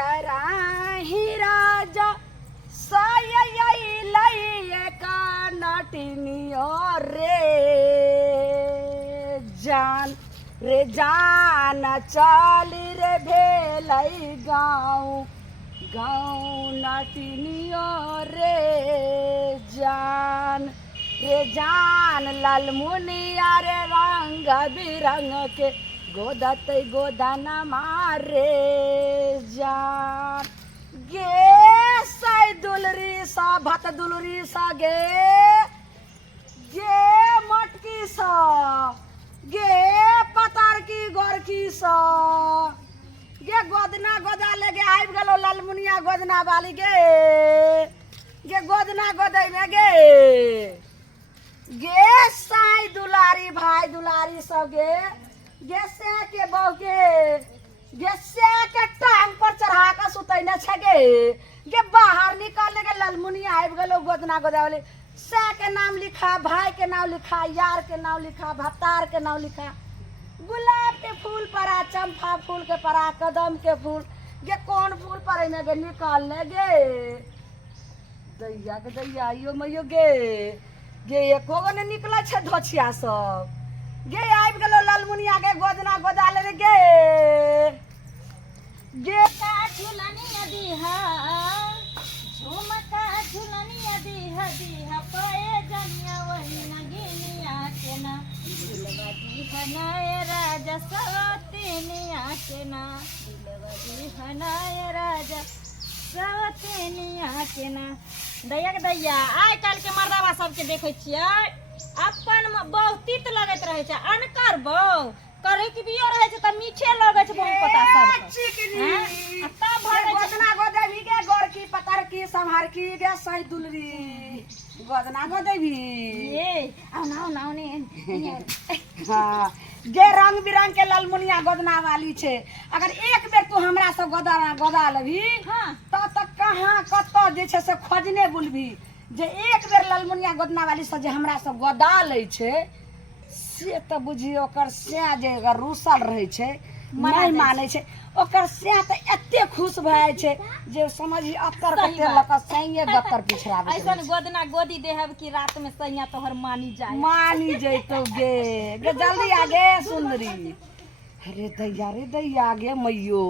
तरही राजा सयई का नटनियो रे जान चली रे भेलई गाँव गाँव नटनियो रे जान लालमुनिया रे रंग बिरंग के गोदत गोदन मारे जान गे सई दुलरी सा भत दुलरी सा गे मटकी सा गे पतार की गोर की सा गे गोदना गोदा लगे आबि गेलो लालमुनिया गोदना वाली गे गोदना गोदै में गे साई दुलारी भाई दुलारी सब गे से के बहु गे से के टांग पर चढ़ा के सुतैने छ गे बाहर निकालने के लालमुनिया आबि गेलो गोदना गोदा वाली से के नाम लिखा भाई के नाम लिखा यार के नाम लिखा भतार के नाम लिखा गुलाब के फूल परा चंपा फूल के परा कदम के फूल गे कौन फूल परे में गे निकाल ले दैया के दैया यो मयो गे एको गो ने निकला छे धोछिया सब गे आबि गेलो लालमुनिया के गोदना गोदाल रे गे का झुलनिया दीहा झुमका झुलनिया दीहा पाए जनिया वही नगिनिया के ना दिलवा दीहनाए राजा सवतिनिया के ना दिलवा दीहनाए राजा सवतिनिया के ना दैया के दैया आइ काल के मर्दावा सबके देखे छियै अपन बहुत तीत लगैत रहे छै अनकर बहु करे की बियो रहे छै त मीठे लगे छै बहुत पता सब चिकनी तब भर गोदना गोदेवी के गोर की पतर की संहार की गे सई दुलरी गोदना गोदेवी ये आओ ने हां गे रंग बिरंग के लालमुनिया गोदना वाली छे अगर एक बेर तू हमरा से गोदा लेबी हां त कहां कत्तो जे छे से खोजने बुलबी जे एक बेर लालमुनिया गोदना वाली से जे हमरा से गोदा लै छे से त बुझी ओकर से जे अगर रूसल रहे छे नहीं माने छे ओकर से त एते खुश भए छे जे समझी अत्तर कते लक सैये गत्तर पिछड़ा ऐसन गोदना गोदी देहब की रात में सैया तोहर मानी जइतो गे जल्दी आगे सुंदरी रे दैया गे मैयो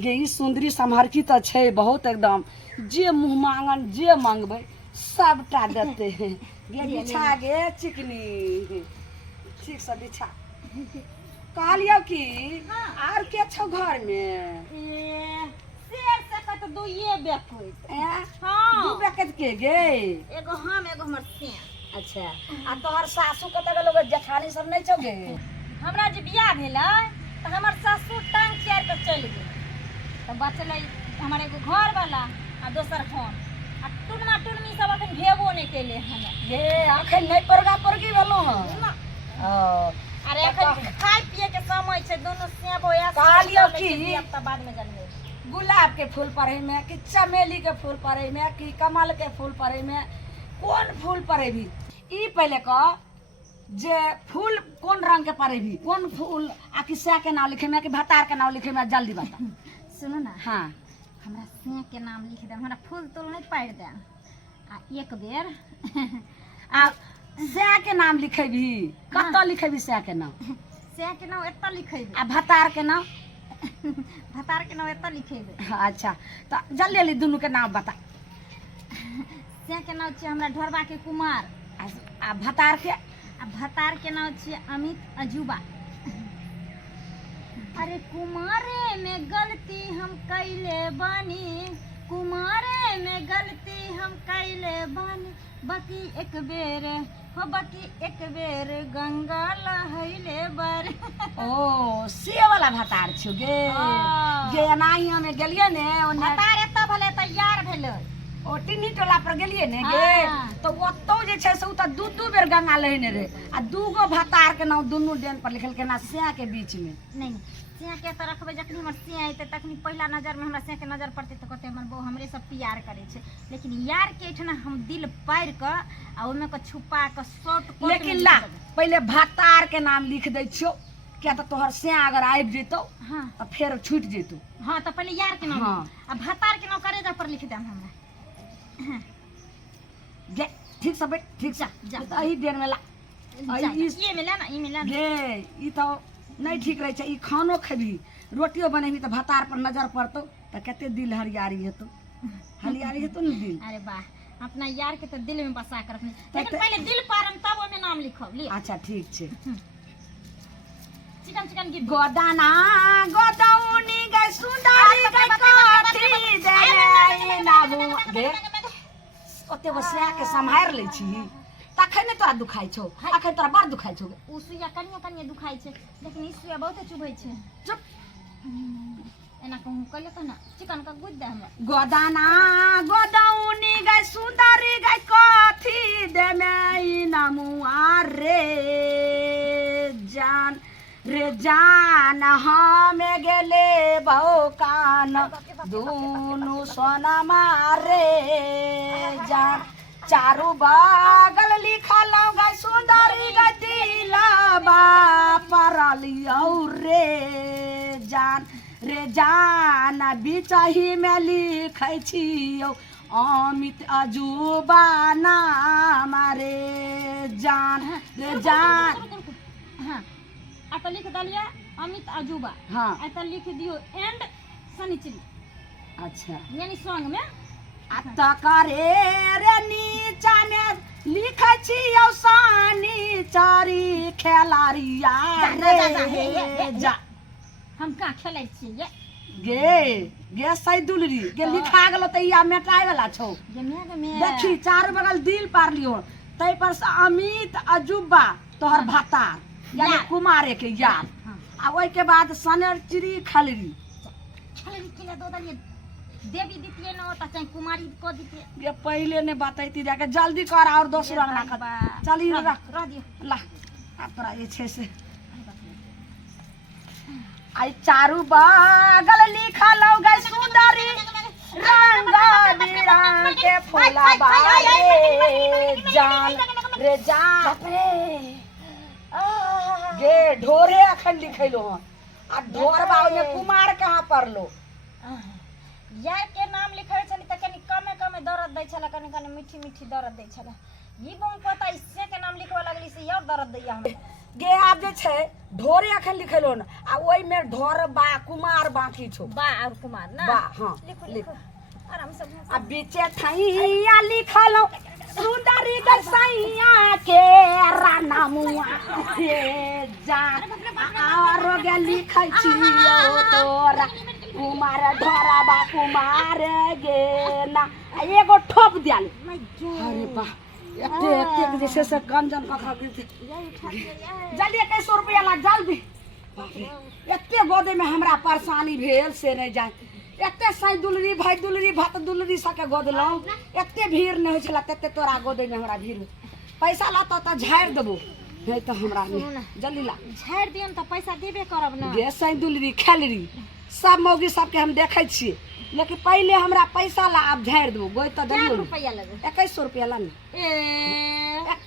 गे ई सुंदरी समहरकी त छे बहुत एकदम जे मुंह मांगन जे मांगबे सबटा देते हैं गे बिछा गे चिकनी ठीक से बिछा कहलियो कि आर के छौ घर में शेर से कत दुइये बेकैत हां दू बेकैत के गे एगो हम एगो हमर से अच्छा आ तोहर सासू कत लोग जेठानी सब नहीं छौ गे हमरा जे बियाह भेलै त हमर ससुर टांग चार पे चल गेल त बचलै हमर एगो घर वाला आ दोसर हम आ टुनमा टुनमी सब अखन भेबो नहीं केले हन गे अखन नहीं परगा परगी भेलो हन अरे अखन खाय पिए के समय छे दोनों से बोया कहलियो कि त बाद में जानबे गुलाब के फूल पड़े में कि चमेली के फूल पड़े में कि कमल के फूल पड़े में कौन फूल पड़े भी ई पहले क जे फूल कौन रंग के पड़े भी कौन फूल आ किसा के नाम लिखे में कि भतार के नाम लिखे में जल्दी बता सुनो ना हां हमरा से के नाम लिख दे हमरा फूल तोल नहीं पढ़ दे आ एक बेर आ से के नाम लिखे भी कत लिखे भी से के नाम एत लिखेबे आ भतार के नाम एत लिखेबे अच्छा तो जल्दी जल्दी दोनों के नाम बता से के नाम छै हमरा ढोरबा के कुमार आ भतार के नाम छै अमित अजूबा अरे कुमारे में गलती हम कैले बानी बाकी एक बेर गंगा लहैले बर ओ से वाला भतार छो गे गे एनाही हमें गेलिए ने ओने भतार एत भले तैयार भेलै ओ टिन्ही टोला पर गेलिए ने गे तो ओतो जे छै से उ त दू बेर गंगा लहने रे आ दूगो भतार के नाम दुनू डेन पर लिखल के ना से के बीच में नहीं से के त रखबे जखनी हमर से आइते तखनी पहला नजर में हमरा से के नजर पड़ते त कहते हमर बहू हमरे सब प्यार करे छे लेकिन यार के ठना हम दिल पार क आ ओमे क छुपा क शॉर्ट लेकिन ला पहले भतार के नाम लिख दै छियो क्या तो तोहर से अगर आबि जेतो हाँ तो फिर छूट जेतो। हाँ तो पहले यार के नाम हाँ। अब भतार के नाम करे जा पर लिख देम हमरा। गे ठीक से बैठ ठीक से जा। अही देर में ला ये मिला ना, ये मिला ना। गे ई तो नहीं ठीक रहे छै। ई खानो खेबी रोटियो बनेबी तो भतार पर नजर पड़तो तो कते दिल हरियारी हेतो, हरियारी हेतो न दिल। अरे वाह, अपना यार के तो दिल में बसा कर रखने, लेकिन पहले दिल पारम तब ओमे नाम लिखब। ले अच्छा ठीक छै। चिकन चिकन गिर गोदाना गोदौनी गै सुंदरी गै काठी देले नाबू गे ओते बसिया के संभार ले छी तखन ने तोरा दुखाइ छौ, अखन तोरा बड़ दुखाइ छौ। उ सुइया कनिया कनिया दुखाइ छै, लेकिन ई सुइया बहुते चुभै छै। चुप एना कहूं कहले त ना चिकन का गुद दे हमरा। गोदाना गोदौनी गै सुंदरी गै काठी देमे ई नामू रे जान रे जान हमें गेले बहु कान दोनों सोना मारे जान चारू बगल लिखल गई सुंदरी गई दिलबा परलियौ रे जान बिचही में लिखै छियौ अमित अजूबा नाम रे जान हाँ आता लिख दलिया अमित अजूबा। हाँ आता लिख दियो एंड सनीचरी। अच्छा यानी सॉन्ग में तकरे रे नीचा में लिखै छियौ सनीचरी खेलारिया रे जा। हम का खेलै छियै गे सैदुलरी गे लिखा गेलो त या मेटाई वाला छौ। देखी चार बगल दिल पार लियो तै पर से अमित अजूबा तोहर भतार यानी कुमारे के यार। आ ओइ के बाद सनरचिरी खलरी खलरी के दो दलिए देवी दितिए न त चाहे कुमारी को दितिए। ये पहले ने बताइती जाके जल्दी कर और दूसरा ना कर चली रख दियो ला अब तोरा ये छे से आई चारू बगल लिखल गई सुंदरी रंग बिरंग के फूला बारे जान रे जान गे ढोरे अखन लिखैलो हन आ ढोर बाव में कुमार कहाँ पड़लो। यार के नाम लिखै छली त कनी कमे कमे दर्द दै छला, कनी कनी मीठी मीठी दर्द दै छला। ई बम पता इससे के नाम लिखवा लगली से और दर्द दैया हमरा। गे आब जे छै ढोरे अखन लिखैलो न आ ओइ में ढोर बा कुमार बाकी छौ बा और कुमार ना बा। हाँ लिखो लिख आराम से। आ बीचे थैया लिखलो सुंदरी गसैया के रानामुआ से जान और गे लिखै छियौ तोरा कुमार ढोरा बा कुमार गे ना एगो ठोप दियाल। अरे बा एते जैसे से गंजन का खा गिरते जल्दी 2100 रुपया ला जल्दी। एते गोदे में हमरा परेशानी भेल से नहीं जाए एते साई दुलरी भाई दुलरी भात दुलरी सके गोदलौ एते भीड़ नहीं होइ छला तते तोरा गोदे में हमरा भीड़ पैसा ला त झाड़ देबो नहीं तो हमरा जल्दी ला झाड़ दियन त पैसा देबे करब ना। गे साई दुलरी खेलरी सब मौगी सबके हम देखै छियै लेकिन पहले हमरा पैसा ला अब झाड़ देबो गोई त दलियो रुपया लगे 2100 रुपया ला न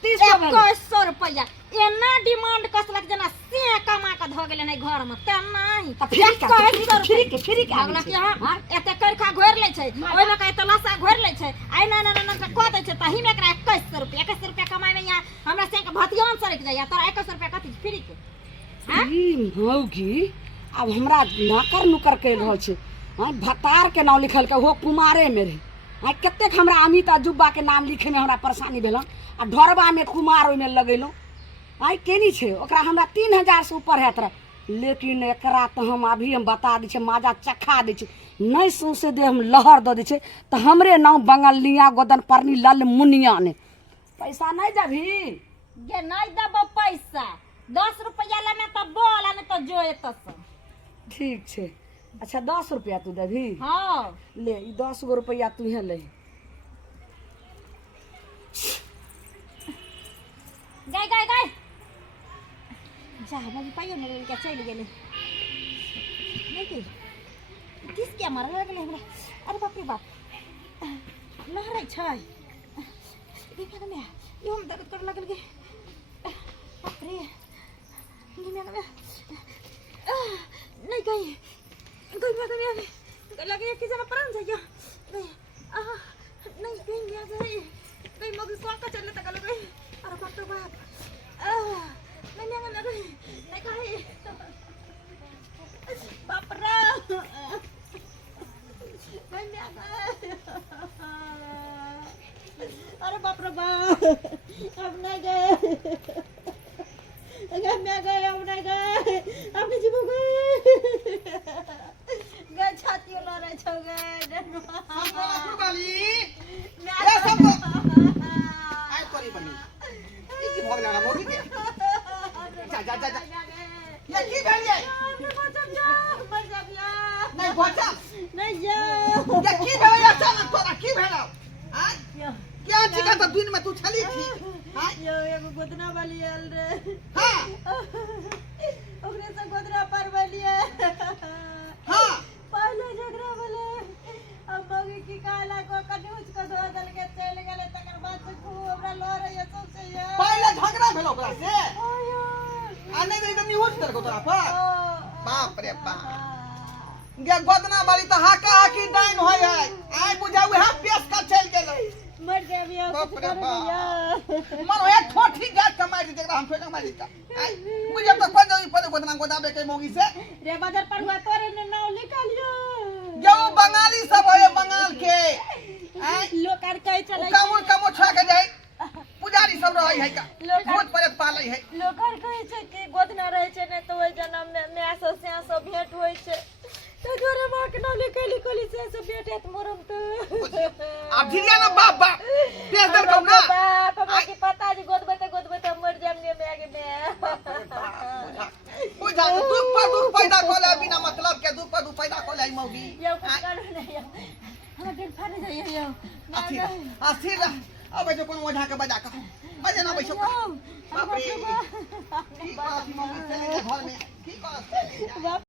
2100 रुपया एना डिमांड कसलक जना से कमा के ध गेले नै घर में त नहीं त फ्री के अगला के हां एते कर खा घोर ले छै ओइ में कहे त लसा घोर ले छै आई ना ना ना क दै छै त हिमे एकरा 2100 रुपया कमाई में यहाँ हमरा से के भतियान सरक जाय तोरा 2100 रुपया कथि फ्री के। हां ई मौगी अब हमरा नाकर नुकर के रहल छै। हां भतार के नाम लिखल के हो कुमारे में रहे हां कतेक हमरा अमित अजूबा के नाम लिखे में हमरा परेशानी भेल आ ढोरबा में कुमार ओइ में लगेलो आई केनी छै ओकरा हमरा 3000 से ऊपर हैत रहे लेकिन एकरा तो हम अभी हम बता दै छै माजा चखा दै छै नहीं सौसे दे हम लहर द दै छै तो हमरे नाम बंगलिया गोदन परनी लल मुनिया ने पैसा नहीं देबी गे नहीं देबो पैसा 10 रुपया ले में त बोल न त जो एत ठीक छै। अच्छा 10 रुपया तू देबी। हां ले ई 10 गो रुपया तू हे ले गाय गाय गाय जा बाबू पाइयो न लेके चल गेले नहीं के किस के मार गेले हमरा। अरे बाप रे बाप लहरै छै देखा में यो हम दर्द कर लगल गे बाप रे गिमे गई लगे कि जना प्राण जाइयो गई नहीं गई गया गई मग को का चलने तक गई अरे बाप रे बाप नहीं गई नहीं खाई बाप रे अरे बाप रे बाप अब नहीं गए अगर मैं गए अब नहीं गए अपने जीवो गए गए छाती ला रहे छो गए बाली ये सब आई करी बनी ई की भोग लाना मोगी के जा ये की भेलिए मर जा नहीं बचा नहीं जा ये की भेलिए अचानक तोरा की भेला हां क्या चिका तो दिन में तू चली थी हां यो एगो गोदना वाली आल रे हां ओकरे से गोदना पर वाली हां पहले झगड़ा बोले अब मगी की काला को कन्यूज को धो दल के चल गेले तकर बाद से खूब हमरा लो रही सब से ये पहले झगड़ा भेल ओकरा से आयो आ नहीं तो न्यूज कर को तोरा पर बाप रे बाप गे गोदना वाली तो हाका हाकी डाइन होय है आई बुझाऊ है पेश का चल गेलै मर गया भी बाप कुछ रे कर बाप। भैया मन होय ठोठी गात कमाई दे जेकरा हम ठोठा मारी का आई मुझे तो कोई नहीं पता गोदना गोदाबे के मोगी से रे बाजार पर हुआ तोरे ने नाव निकालियो जो बंगाली सब है बंगाल के आई लोग आर कहे चले कमो छा के जाई पुजारी सब रहै है का लोग भूत प्रेत पालै है लोग आर कहे छै कि गोदना रहे छै ने तो ओइ जन्म में मैं से भेंट होय छै तो जोरे मां के नाव निकाली कोली से भेंट मरम तो अब झिलिया ना बाप पेश दर को ना बाप हमरा की पता जी गोदबे मर जाम ने मैं आगे में बुझा दुख पैदा कोला बिना मतलब के दुख पैदा कोला मौगी यो कुछ करू नहीं हमरा दिल फाड़ जाइए यो अस्थिर अब जो कोन ओझा के बजा का बजे ना बैसो बाप रे की बात मौगी चले घर में की बात